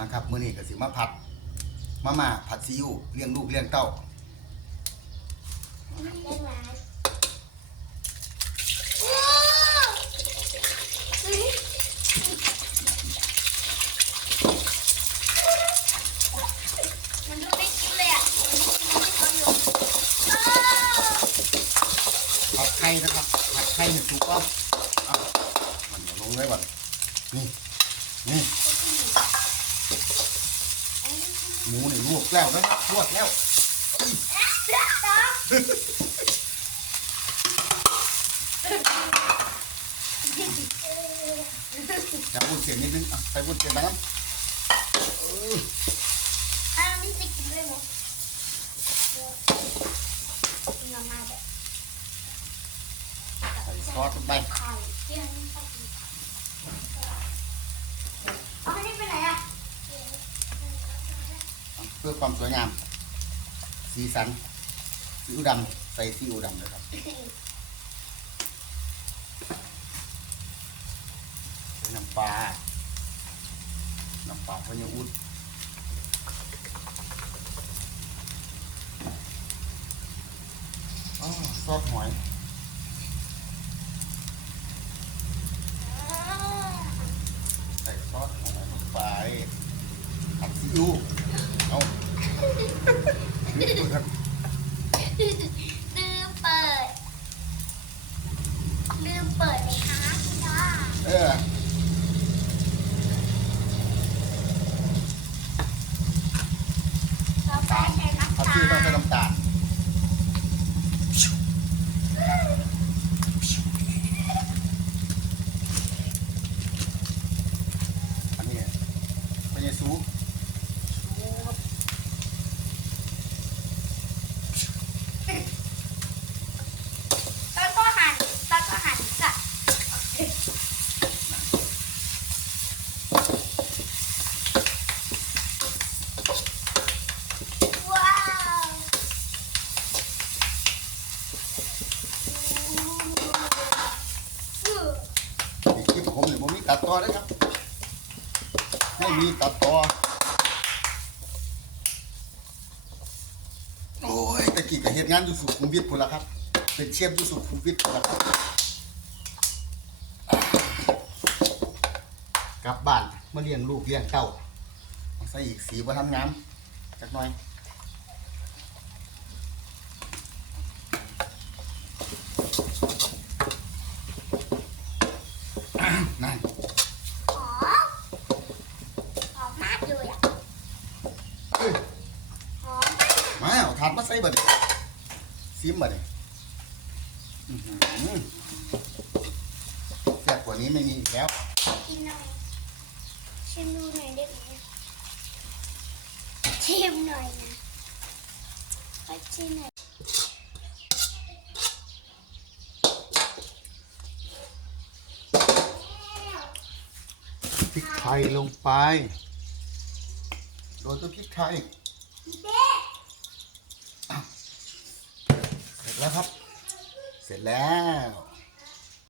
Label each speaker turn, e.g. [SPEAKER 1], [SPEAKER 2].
[SPEAKER 1] มาครับมื้อนี้ก็สิมาผัดมาม่าผัดซีอิ๊วเลี้ยงลูกเลี้ยงเต้า
[SPEAKER 2] เล่นไม้มันดูไม่กินเลยอะมันดูไม่เลยอ้าว
[SPEAKER 1] ผัดไข่นะครับผัดไข่ให้ถูกต้องมันลงเลยก่อนนี่นี่ หมูนี่ลวกแล้วนะครับลวกแล้วอย่าพูดเสียงนิดนึงอะไปพูดเสียงดังนั้นเอ้า
[SPEAKER 2] วนี่จะกินเลยหมกินมาม่าแบบ
[SPEAKER 1] ใส่ซอสลงไป
[SPEAKER 2] ไข่ที่อันนี้ชอบกินไข่เอาอันนี้ไปไหนอะ
[SPEAKER 1] เพื่อความสวยงาม สีสันซีอิ๊วดำใส่ซีอิ๊วดำเลยครับน้ำปลา น้ำปลาพะยาอุดซอสหอยใส่ซอสหอยลงไปผัดซีอิ๊ว เอานี่ดูครับ
[SPEAKER 2] ลืมเปิด ลืมเปิดเลยค่ะคุณย่า
[SPEAKER 1] เออ
[SPEAKER 2] ต่อไปใช้น้ำ
[SPEAKER 1] ผัด
[SPEAKER 2] ตา
[SPEAKER 1] ซีอิ๊วต้องใส่
[SPEAKER 2] ล
[SPEAKER 1] น้ำตาลอันนี้เป็นยังซู
[SPEAKER 2] แล้วก็หั่นแล้วก็หั่นกับว้าวอู้
[SPEAKER 1] อีกคลิป ผมเนี่ยผมมีตัดต่อนะครับไม่มีตัดต่อโอ้ยตะกี้ก็เฮ็ดงานอยู่สุขุมวิทพุ่นละครับ เป็นเชฟอยู่สุขุมวิทพุ่นละครับกลับบ้านมาเลี้ยงลูกเลี้ยงเต้าใส่อีกสีบ่ทันงามจักหน่อย นั่น
[SPEAKER 2] หอมหอมมากเลยอะ
[SPEAKER 1] เอ้ย
[SPEAKER 2] หอมมาก
[SPEAKER 1] มาเอาถาดมาใส่เบัดนี้ซิมบัดนี้อื้อหือแซ่บกว่านี้ไม่มีอีกแล้ว
[SPEAKER 2] กินหน่อยชิมดูหน่อยได้ไหมชิมหน่อยนะขอชิมหน่อย
[SPEAKER 1] พริกไทยลงไป โรยตัวพริกไทย
[SPEAKER 2] เด็ก
[SPEAKER 1] เสร็จ แล้วครับ เสร็จแล้ว